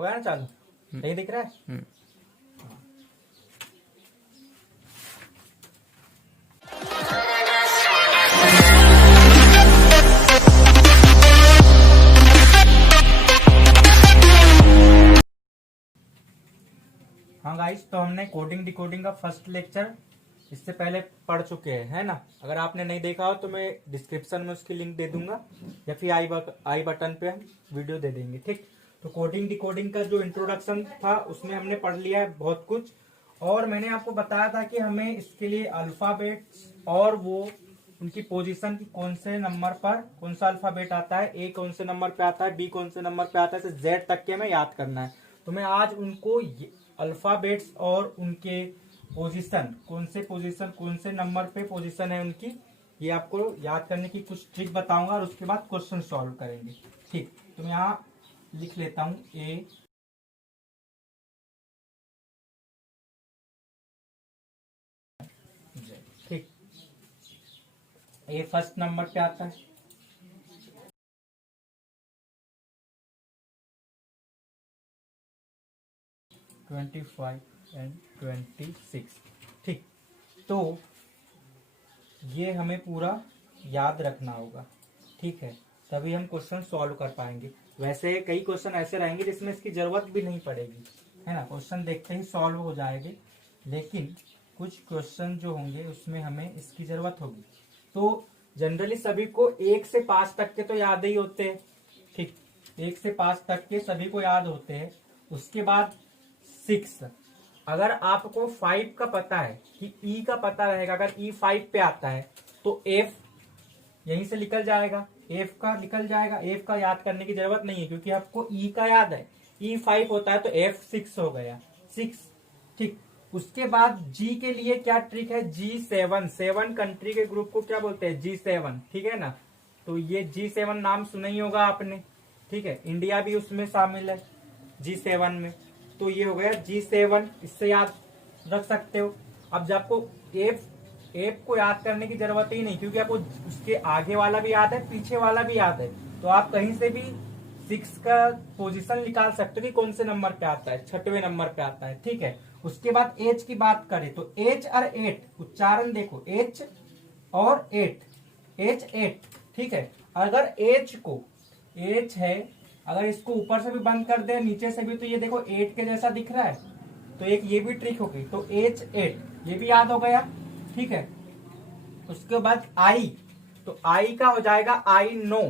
हो गया ना चालू? नहीं दिख रहा है? हाँ गाइस, तो हमने कोडिंग डिकोडिंग का फर्स्ट लेक्चर इससे पहले पढ़ चुके हैं, है ना। अगर आपने नहीं देखा हो तो मैं डिस्क्रिप्शन में उसकी लिंक दे दूंगा या फिर आई बटन पे हम वीडियो दे देंगे, ठीक। तो कोडिंग डिकोडिंग का जो इंट्रोडक्शन था उसमें हमने पढ़ लिया है बहुत कुछ, और मैंने आपको बताया था कि हमें इसके लिए अल्फाबेट्स और वो उनकी पोजीशन की कौन से नंबर पर कौन सा अल्फाबेट आता है, ए कौन से नंबर पे आता है, बी कौन से नंबर पे आता है, जेड तक के हमें याद करना है। तो मैं आज उनको अल्फाबेट्स और उनके पोजीशन कौन से नंबर पे पोजीशन है उनकी, ये आपको याद करने की कुछ ट्रिक बताऊंगा और उसके बाद क्वेश्चन सॉल्व करेंगे, ठीक। तो मैं यहाँ लिख लेता हूँ ए, ठीक। ए फर्स्ट नंबर पे आता है, 25 एंड 26, ठीक। तो ये हमें पूरा याद रखना होगा, ठीक है, तभी हम क्वेश्चन सॉल्व कर पाएंगे। वैसे कई क्वेश्चन ऐसे रहेंगे जिसमें इसकी जरूरत भी नहीं पड़ेगी, है ना, क्वेश्चन देखते ही सॉल्व हो जाएंगे, लेकिन कुछ क्वेश्चन जो होंगे उसमें हमें इसकी जरूरत होगी। तो जनरली सभी को 1 से 5 तक के तो याद ही होते हैं, ठीक, 1 से 5 तक के सभी को याद होते हैं। उसके बाद 6, अगर आपको 5 का पता है कि ई का पता रहेगा, अगर ई 5 पे आता है तो एफ यहीं से निकल जाएगा, एफ का निकल जाएगा, एफ का याद करने की जरूरत नहीं है क्योंकि आपको ई का याद है। ई 5 होता है तो एफ 6 हो गया, 6, ठीक। उसके बाद जी के लिए क्या ट्रिक है, G7, 7 कंट्री के ग्रुप को क्या बोलते हैं, G7, ठीक है ना। तो ये G7 नाम सुना ही होगा आपने, ठीक है, इंडिया भी उसमें शामिल है G7 में। तो ये हो गया G7, इससे याद रख सकते हो। अब जब आपको एफ को याद करने की जरूरत ही नहीं क्योंकि आपको उसके आगे वाला भी याद है, पीछे वाला भी याद है, तो आप कहीं से भी 6 का पोजीशन निकाल सकते हो कि कौन से नंबर पे आता है, 6वें नंबर पे आता है, ठीक है। उसके बाद एच की बात करें तो एच और 8 उच्चारण देखो, एच और 8, एच 8, ठीक है। अगर एच है, अगर इसको ऊपर से भी बंद कर दे नीचे से भी तो ये देखो 8 के जैसा दिख रहा है, तो एक ये भी ट्रिक होगी। तो एच 8 ये भी याद हो गया, ठीक है। उसके बाद आई, तो आई का हो जाएगा आई नो,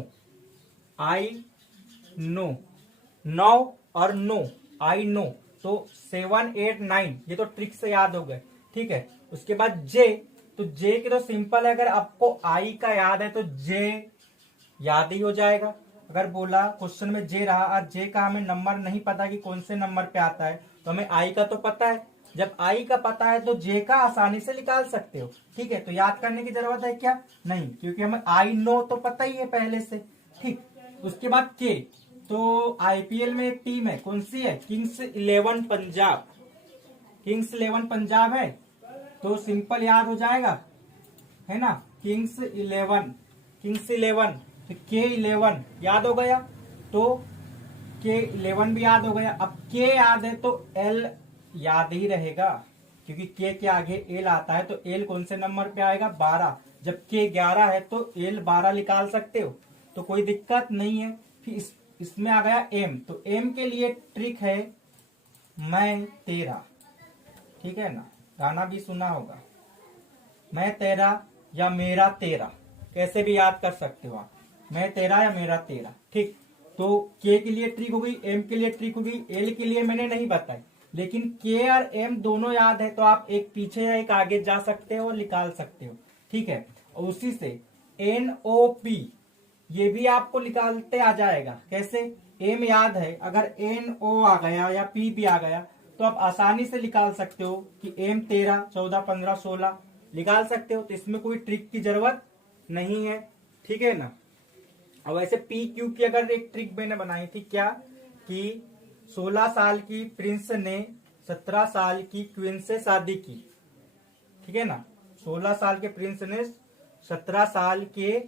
9 और नो, आई नो, तो 7 8 9 ये तो ट्रिक से याद हो गए, ठीक है। उसके बाद जे, तो जे की तो सिंपल है, अगर आपको आई का याद है तो जे याद ही हो जाएगा। अगर बोला क्वेश्चन में जे रहा और जे का हमें नंबर नहीं पता कि कौन से नंबर पे आता है, तो हमें आई का तो पता है, जब आई का पता है तो जे का आसानी से निकाल सकते हो, ठीक है। तो याद करने की जरूरत है क्या, नहीं, क्योंकि हमें आई नो तो पता ही है पहले से, ठीक। उसके बाद के, तो आईपीएल में एक टीम है, कौन सी है, किंग्स 11 पंजाब, किंग्स 11 पंजाब है, तो सिंपल याद हो जाएगा, है ना, किंग्स 11, तो के 11 याद हो गया, तो के 11 भी याद हो गया। अब के याद है तो एल याद ही रहेगा क्योंकि के आगे एल आता है, तो एल कौन से नंबर पे आएगा, 12, जब के 11 है तो एल 12 निकाल सकते हो, तो कोई दिक्कत नहीं है। फिर इसमें आ गया एम, तो एम के लिए ट्रिक है मैं तेरा, ठीक है ना, गाना भी सुना होगा, मैं तेरा या मेरा तेरा, कैसे भी याद कर सकते हो आप, मैं तेरा या मेरा तेरा, ठीक। तो के लिए ट्रिक हो गई, एम के लिए ट्रिक हो गई, एल के लिए मैंने नहीं बताई, लेकिन के और एम दोनों याद है तो आप एक पीछे या एक आगे जा सकते हो और निकाल सकते हो, ठीक है। और उसी से एन ओ पी ये भी आपको निकालते आ जाएगा, कैसे, एम याद है, अगर एन ओ आ गया या पी भी आ गया तो आप आसानी से निकाल सकते हो कि एम 13 14 15 16 निकाल सकते हो, तो इसमें कोई ट्रिक की जरूरत नहीं है, ठीक है ना। अब वैसे पी क्यू की अगर एक ट्रिक मैंने बनाई थी, क्या कि 16 साल की प्रिंस ने 17 साल की क्वीन से शादी की, ठीक है ना, 16 साल के प्रिंस ने 17 साल के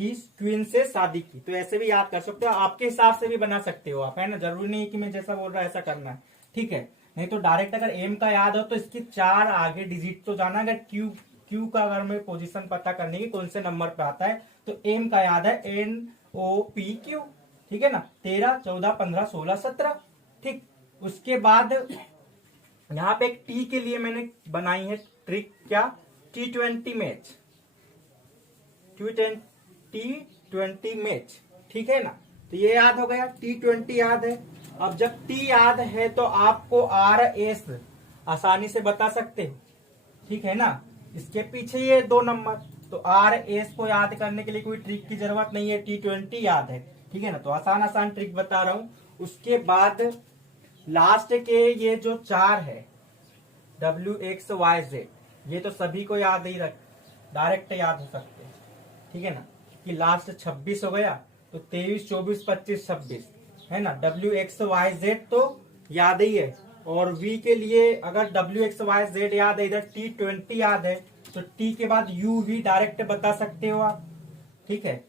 कि क्वीन से शादी की। तो ऐसे भी याद कर सकते हो, आपके हिसाब से भी बना सकते हो आप, है ना, जरूरी नहीं कि मैं जैसा बोल रहा ऐसा करना है, ठीक है। नहीं तो डायरेक्ट अगर एम का याद हो तो इसकी 4 आगे डिजिट तो जाना, अगर क्यू का अगर मैं पोजीशन पता करने की कौन से नंबर पे आता है तो एम का याद है NOPQ, ठीक है ना, 13 14 15 16 17, ठीक। उसके बाद यहाँ पे एक टी के लिए मैंने बनाई है ट्रिक, क्या, T20 मैच, T20 मैच, ठीक है ना। तो ये याद हो गया, T20 याद है। अब जब टी याद है तो आपको RS आसानी से बता सकते हो, ठीक है ना। इसके पीछे ये 2 नंबर, तो RS को याद करने के लिए कोई ट्रिक की जरूरत नहीं है, T20 याद है, ठीक है ना। तो आसान आसान ट्रिक बता रहा हूं। उसके बाद लास्ट के ये जो 4 है WXYZ, ये तो सभी को याद ही रख, डायरेक्ट याद हो सकते हैं, ठीक है ना, कि लास्ट 26 हो गया तो 23 24 25 26, है ना। WXYZ तो याद ही है, और V के लिए अगर WXYZ याद है, इधर T20 याद है, तो T के बाद UV डायरेक्ट बता सकते हो आप, ठीक है।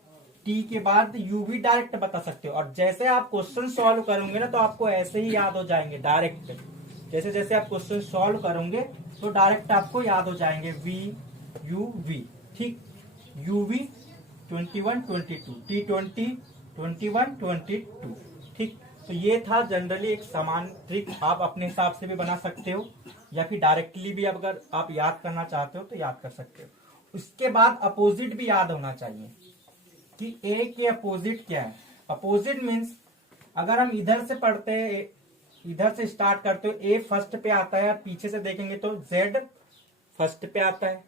T के बाद UV डायरेक्ट बता सकते हो, और जैसे आप क्वेश्चन सॉल्व करोगे ना तो आपको ऐसे ही याद हो जाएंगे डायरेक्ट, जैसे जैसे आप क्वेश्चन सॉल्व करोगे तो डायरेक्ट आपको याद हो जाएंगे VUV, ठीक। UV 21 22, T20 21 22, ठीक। तो ये था जनरली एक समान ट्रिक, आप अपने हिसाब से भी बना सकते हो या फिर डायरेक्टली भी अगर आप याद करना चाहते हो तो याद कर सकते हो। उसके बाद अपोजिट भी याद होना चाहिए कि ए के अपोजिट क्या है। अपोजिट मीन्स अगर हम इधर से पढ़ते हैं, इधर से स्टार्ट करते हो, ए फर्स्ट पे आता है, पीछे से देखेंगे तो जेड फर्स्ट पे आता है,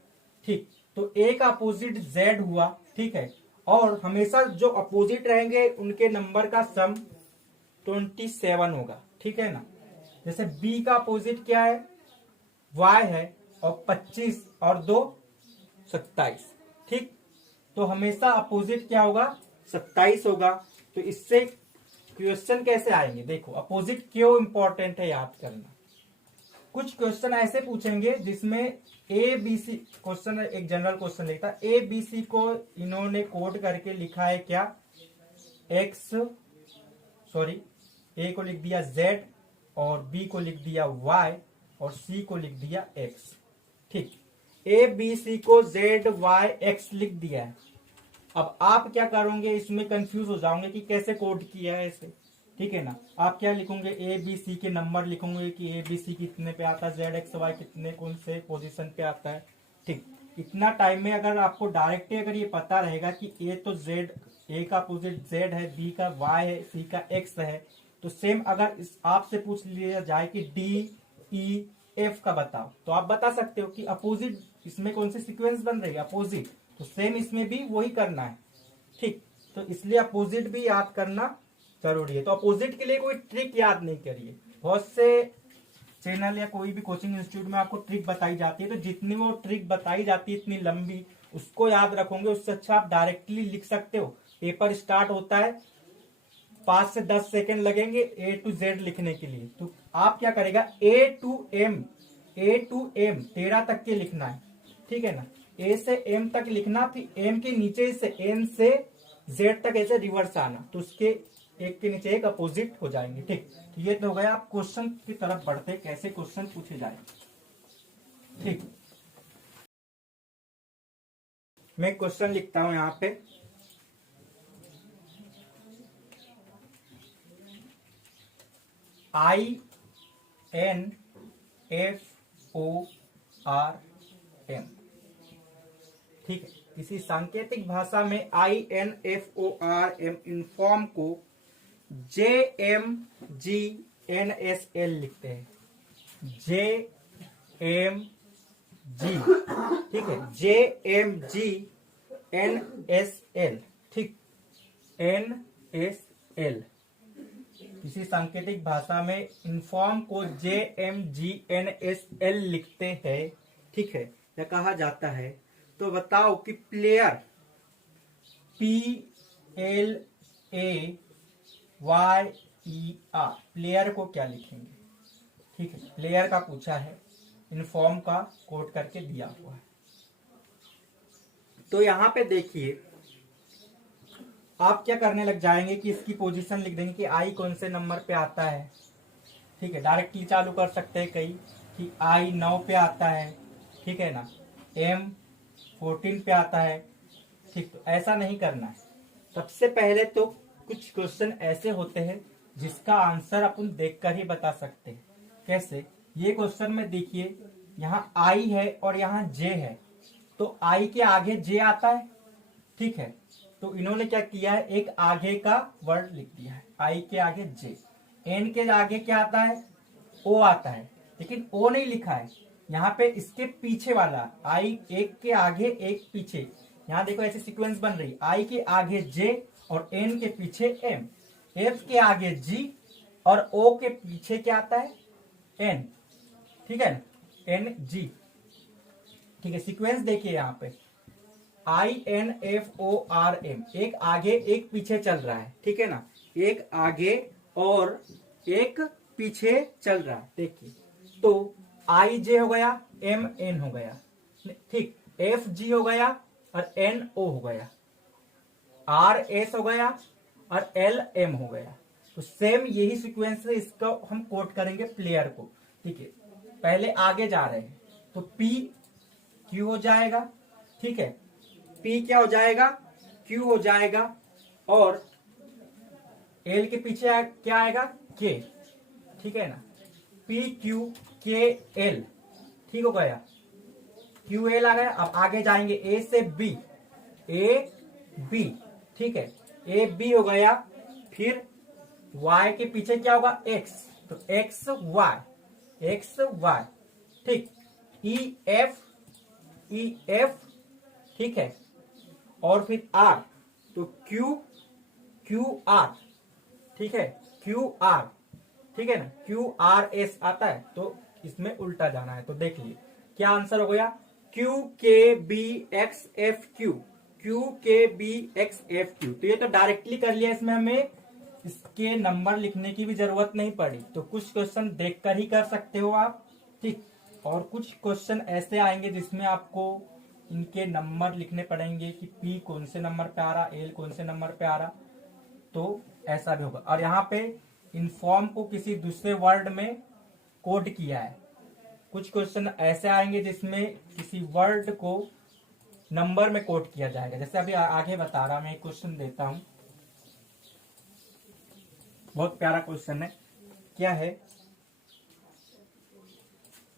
ठीक। तो ए का अपोजिट जेड हुआ, ठीक है। और हमेशा जो अपोजिट रहेंगे उनके नंबर का सम 27 होगा, ठीक है ना। जैसे बी का अपोजिट क्या है, वाई है, और 25 और 2 27, ठीक। तो हमेशा अपोजिट क्या होगा, 27 होगा। तो इससे क्वेश्चन कैसे आएंगे, देखो अपोजिट क्यों इंपॉर्टेंट है याद करना। कुछ क्वेश्चन ऐसे पूछेंगे जिसमें ए बी सी, क्वेश्चन एक जनरल क्वेश्चन लिखता है, ए बी सी को इन्होंने कोड करके लिखा है क्या, एक्स, सॉरी, ए को लिख दिया जेड, और बी को लिख दिया वाई, और सी को लिख दिया एक्स, ठीक। ए बी सी को जेड वाई एक्स लिख दिया है। अब आप क्या करोगे, इसमें कंफ्यूज हो जाओगे कि कैसे कोड किया है इसे, ठीक है ना। आप क्या लिखोगे, ए बी सी के नंबर लिखोगे कि ए बी सी कितने पे आता है, जेड एक्स वाई कितने कौन से पोजीशन पे आता है, ठीक। इतना टाइम में अगर आपको डायरेक्टली अगर ये पता रहेगा कि ए तो जेड, ए का अपोजिट जेड है, बी का वाई है, सी का एक्स है, तो सेम अगर इस आपसे पूछ लिया जाए कि डी ई एफ का बताओ, तो आप बता सकते हो कि अपोजिट इसमें कौन सी सीक्वेंस बन रही है, अपोजिट। तो सेम इसमें भी वही करना है, ठीक। तो इसलिए अपोजिट भी याद करना जरूरी है। तो अपोजिट के लिए कोई ट्रिक याद नहीं करिए, बहुत से चैनल या कोई भी कोचिंग इंस्टीट्यूट में आपको ट्रिक बताई जाती है, तो जितनी वो ट्रिक बताई जाती है इतनी लंबी, उसको याद रखोगे, उससे अच्छा आप डायरेक्टली लिख सकते हो। पेपर स्टार्ट होता है, 5 से 10 सेकेंड लगेंगे ए टू जेड लिखने के लिए, तो आप क्या करेगा, ए टू एम 13 तक के लिखना है, ठीक है ना। ए से एम तक लिखना, फिर एम के नीचे से एन से जेड तक ऐसे रिवर्स आना, तो उसके एक के नीचे एक अपोजिट हो जाएंगे, ठीक। तो ये तो हो गया। आप क्वेश्चन की तरफ बढ़ते कैसे क्वेश्चन पूछे जाए, ठीक। मैं क्वेश्चन लिखता हूं यहां पे, INFORM, ठीक है। किसी सांकेतिक भाषा में INFORM इन्फॉर्म को JMGNSL लिखते हैं, JMG, ठीक है, JMGNSL, ठीक, NSL। किसी सांकेतिक भाषा में इन्फॉर्म को JMGNSL लिखते हैं, ठीक है, या कहा जाता है। तो बताओ कि प्लेयर PLAYER, प्लेयर को क्या लिखेंगे, ठीक है। प्लेयर का पूछा है, इन्फॉर्म का कोड करके दिया हुआ है। तो यहां पे देखिए आप क्या करने लग जाएंगे कि इसकी पोजीशन लिख देंगे कि आई कौन से नंबर पे आता है। ठीक है, डायरेक्टली चालू कर सकते हैं कई कि आई 9 पे आता है, ठीक है ना, एम 14 पे आता है। ठीक, तो ऐसा नहीं करना है। सबसे पहले तो कुछ क्वेश्चन ऐसे होते हैं जिसका आंसर अपन देखकर ही बता सकते हैं। कैसे? ये क्वेश्चन में देखिए, यहाँ आई है और यहाँ जे है, तो आई के आगे जे आता है। ठीक है, तो इन्होंने क्या किया है, एक आगे का वर्ड लिख दिया है, आई के आगे जे। एन के आगे क्या आता है, ओ आता है, लेकिन ओ नहीं लिखा है यहाँ पे, इसके पीछे वाला आई, एक के आगे एक पीछे। यहाँ देखो ऐसी सीक्वेंस बन रही, आई के आगे जे और एन के पीछे एम, एफ के आगे जी और ओ के पीछे क्या आता है, एन। ठीक है, एन जी। ठीक है, सीक्वेंस देखिए यहाँ पे I N F O R M, एक आगे एक पीछे चल रहा है। ठीक है ना, एक आगे और एक पीछे चल रहा है। देखिए, तो आई जे हो गया, एम एन हो गया, ठीक, एफ जी हो गया और एन ओ हो गया, आर एस हो गया और एल एम हो गया। तो सेम यही सीक्वेंस है, इसका हम कोट करेंगे प्लेयर को। ठीक है, पहले आगे जा रहे हैं तो पी क्यू हो जाएगा। ठीक है, पी क्या हो जाएगा, क्यू हो जाएगा और एल के पीछे क्या आएगा, के। ठीक है ना, पी क्यू के एल, ठीक हो गया, क्यू एल आ गया। अब आगे जाएंगे ए से बी, ए बी, ठीक है, ए बी हो गया। फिर वाई के पीछे क्या होगा, एक्स, तो एक्स वाई, एक्स वाई, ठीक, ई एफ, ई एफ, ठीक है, और फिर आर, तो क्यू, क्यू आर, ठीक है, क्यू आर, ठीक है ना, क्यू आर एस आता है, तो इसमें उल्टा जाना है। तो देखिए क्या आंसर हो गया, Q K B X F Q, Q K B X F Q. तो ये तो डायरेक्टली कर लिया, इसमें हमें इसके नंबर लिखने की भी जरूरत नहीं पड़ी। तो कुछ क्वेश्चन देखकर ही कर सकते हो आप, ठीक, और कुछ क्वेश्चन ऐसे आएंगे जिसमें आपको इनके नंबर लिखने पड़ेंगे कि पी कौन से नंबर पे आ रहा, एल कौन से नंबर पे आ रहा, तो ऐसा भी होगा। और यहाँ पे इनफॉर्म को किसी दूसरे वर्ड में कोड किया है। कुछ क्वेश्चन ऐसे आएंगे जिसमें किसी वर्ड को नंबर में कोड किया जाएगा। जैसे अभी आगे बता रहा, मैं एक क्वेश्चन देता हूं, बहुत प्यारा क्वेश्चन है। क्या है,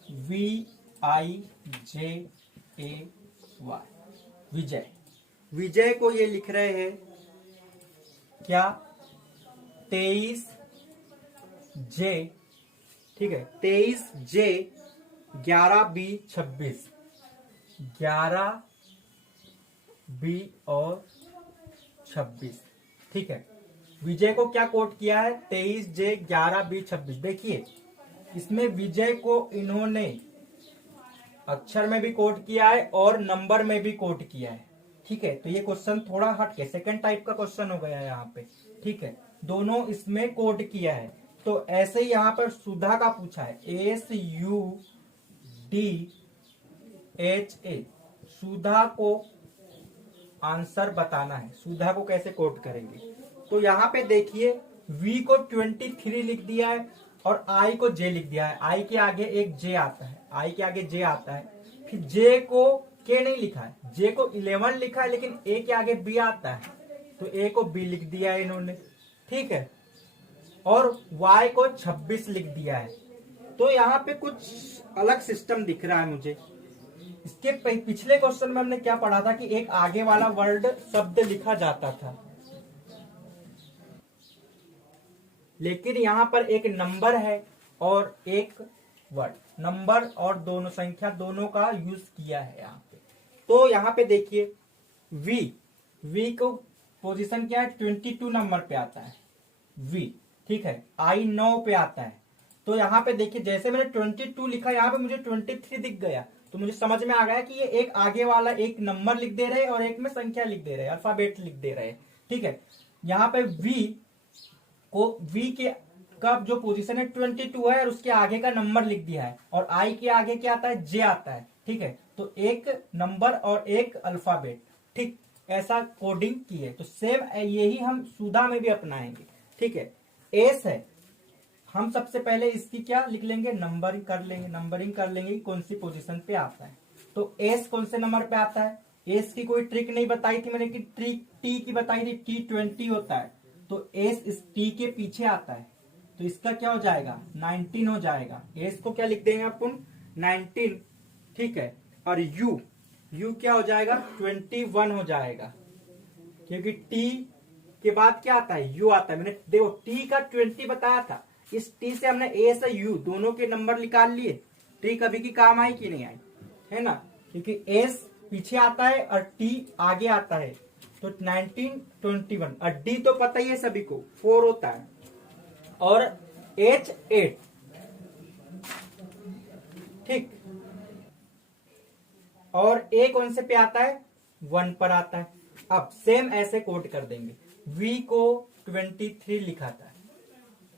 we I J A Y, विजय। विजय को ये लिख रहे हैं क्या, 23 जे, ठीक है, 23 जे 11 बी 26, 11 बी और 26। ठीक है, विजय को क्या कोट किया है, 23 जे 11 बी 26। देखिए इसमें विजय को इन्होंने अक्षर में भी कोट किया है और नंबर में भी कोट किया है। ठीक है, तो ये क्वेश्चन थोड़ा हट के सेकंड टाइप का क्वेश्चन हो गया है यहाँ पे। ठीक है, दोनों इसमें कोट किया है। तो ऐसे ही यहाँ पर सुधा का पूछा है, S U D H A, Sudha को आंसर बताना है। सुधा को कैसे कोट करेंगे, तो यहाँ पे देखिए V को 23 लिख दिया है और I को J लिख दिया है। I के आगे एक J आता है, I के आगे J आता है। फिर J को K नहीं लिखा है, J को 11 लिखा है, लेकिन A के आगे B आता है, तो A को B लिख दिया है इन्होंने। ठीक है, और Y को 26 लिख दिया है। तो यहाँ पे कुछ अलग सिस्टम दिख रहा है मुझे। इसके पिछले क्वेश्चन में हमने क्या पढ़ा था कि एक आगे वाला वर्ड शब्द लिखा जाता था, लेकिन यहाँ पर एक नंबर है और एक वर्ड, नंबर और दोनों संख्या दोनों का यूज किया है यहाँ पे। तो यहाँ पे देखिए V को पोजीशन क्या है, 22 नंबर पे आता है V। ठीक है, I 9 पे आता है। तो यहाँ पे देखिए जैसे मैंने 22 लिखा, यहाँ पे मुझे 23 दिख गया, तो मुझे समझ में आ गया कि ये एक आगे वाला एक नंबर लिख दे रहे हैं और एक में संख्या लिख दे रहे हैं, अल्फाबेट लिख दे रहे हैं। ठीक है, यहाँ पे V के का जो पोजीशन है 22 है और उसके आगे का नंबर लिख दिया है, और I के आगे क्या आता है, J आता है। ठीक है, तो एक नंबर और एक अल्फाबेट। ठीक, ऐसा कोडिंग की है, तो सेम यही हम सुधा में भी अपनाएंगे। ठीक है, एस है, हम सबसे पहले इसकी क्या लिख लेंगे, नंबरिंग कर लेंगे, नंबरिंग कर लेंगे कि कौन सी पोजीशन पे आता है। तो एस कौन से नंबर पे आता है, एस की कोई ट्रिक नहीं बताई थी मैंने कि ट्रिक टी की बताई थी, टी 20 होता है, तो एस इस टी के पीछे आता है, तो इसका क्या हो जाएगा 19 हो जाएगा। एस को क्या लिख देंगे अपन 19। ठीक है, और यू, यू क्या हो जाएगा 21 हो जाएगा, क्योंकि टी के बाद क्या आता है यू आता है। मैंने देखो टी का 20 बताया था, इस टी से हमने ए से यू दोनों के नंबर निकाल लिए। ट्रिक अभी की काम आई कि नहीं आई, है ना, क्योंकि एस पीछे आता है और टी आगे आता है, तो 19 21, और डी तो पता ही है सभी को 4 होता है, और एच 8। ठीक, और ए कौन से पे आता है 1 पर आता है। अब सेम ऐसे कोड कर देंगे, v को 23 लिखा था,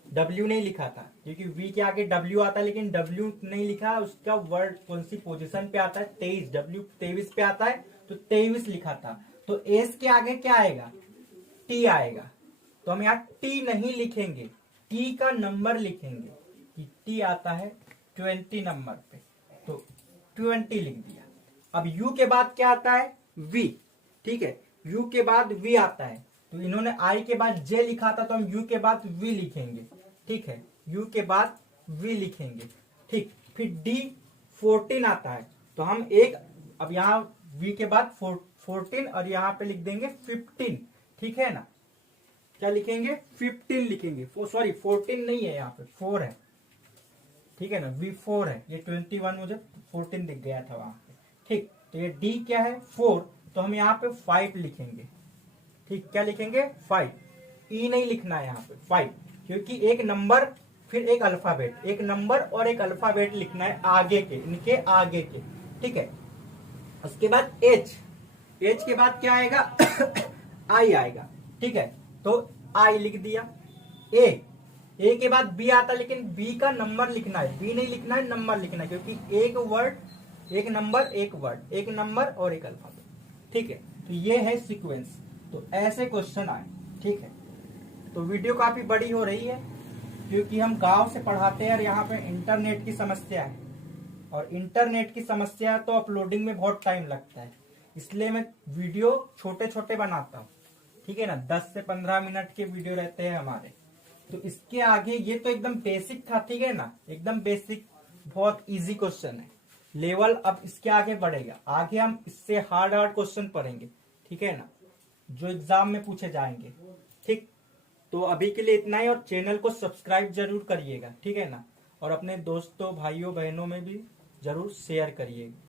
w नहीं लिखा था, क्योंकि v के आगे w आता है, लेकिन w नहीं लिखा, उसका वर्ड कौन सी पोजीशन पे आता है 23, w 23 पे आता है, तो 23 लिखा था। तो s के आगे क्या आएगा t आएगा, तो हम यहाँ t नहीं लिखेंगे, t का नंबर लिखेंगे कि t आता है 20 नंबर पे, तो 20 लिख दिया। अब u के बाद क्या आता है v। ठीक है, u के बाद v आता है, तो इन्होंने i के बाद j लिखा था, तो हम u के बाद v लिखेंगे। ठीक है, u के बाद v लिखेंगे। ठीक, फिर d 14 आता है, तो हम एक, अब यहाँ v के बाद 14 और यहाँ पे लिख देंगे 15। ठीक है ना, क्या लिखेंगे 15 लिखेंगे, सॉरी 14 नहीं है, यहाँ पे 4 है। ठीक है ना, v4 है, ये 21 मुझे 14 दिख गया था वहां पे। ठीक, तो ये d क्या है 4, तो हम यहाँ पे 5 लिखेंगे। ठीक, क्या लिखेंगे 5, ई नहीं लिखना है यहाँ पे 5, क्योंकि एक नंबर फिर एक अल्फाबेट, एक नंबर और एक अल्फाबेट लिखना है आगे के, इनके आगे के। ठीक है, उसके बाद एच, एच के बाद क्या आएगा आई आएगा। ठीक है, तो आई लिख दिया। ए के बाद बी आता है, लेकिन बी का नंबर लिखना है, बी नहीं लिखना है, नंबर लिखना है, क्योंकि एक वर्ड एक नंबर, एक वर्ड एक नंबर और एक अल्फाबेट। ठीक है, तो ये है सीक्वेंस, तो ऐसे क्वेश्चन आए। ठीक है, तो वीडियो काफी बड़ी हो रही है, क्योंकि हम गांव से पढ़ाते हैं और यहाँ पे इंटरनेट की समस्या है, और इंटरनेट की समस्या तो अपलोडिंग में बहुत टाइम लगता है, इसलिए मैं वीडियो छोटे छोटे बनाता हूँ। ठीक है ना, 10 से 15 मिनट के वीडियो रहते हैं हमारे। तो इसके आगे ये तो एकदम बेसिक था, ठीक है ना, एकदम बेसिक, बहुत इजी क्वेश्चन है। लेवल अब इसके आगे बढ़ेगा, आगे हम इससे हार्ड हार्ड क्वेश्चन पढ़ेंगे। ठीक है ना, जो एग्जाम में पूछे जाएंगे। ठीक, तो अभी के लिए इतना ही, और चैनल को सब्सक्राइब जरूर करिएगा। ठीक है ना, और अपने दोस्तों भाइयों बहनों में भी जरूर शेयर करिएगा।